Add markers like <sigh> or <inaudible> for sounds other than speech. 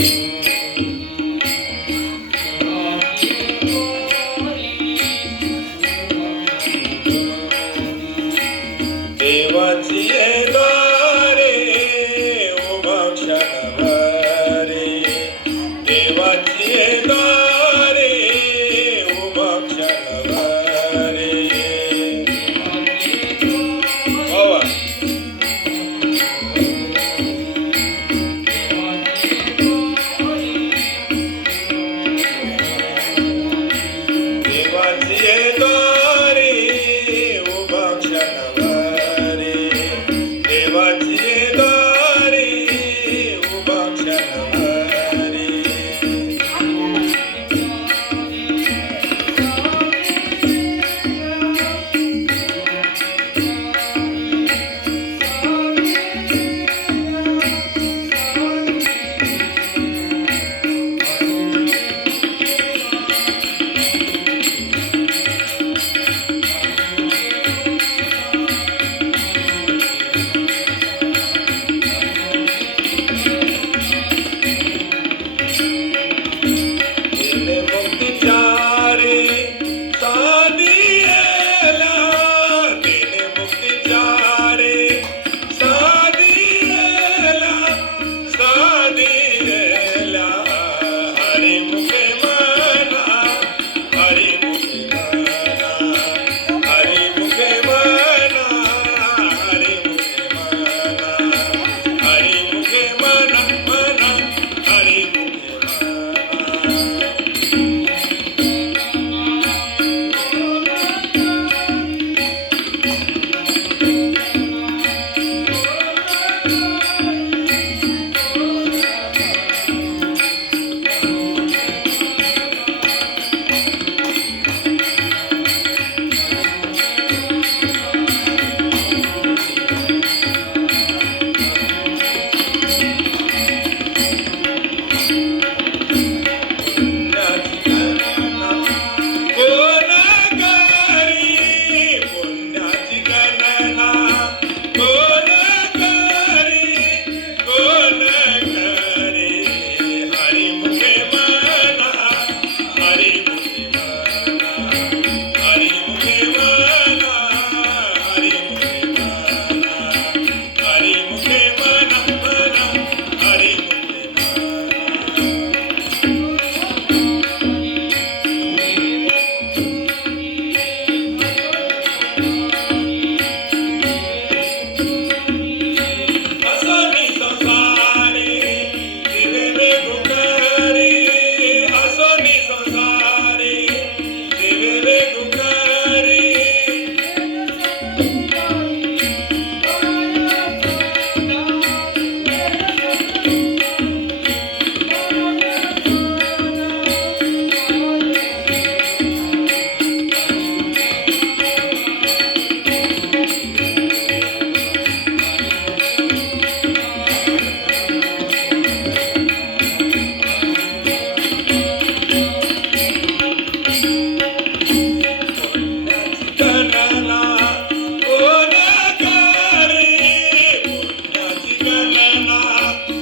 Thank <laughs> you.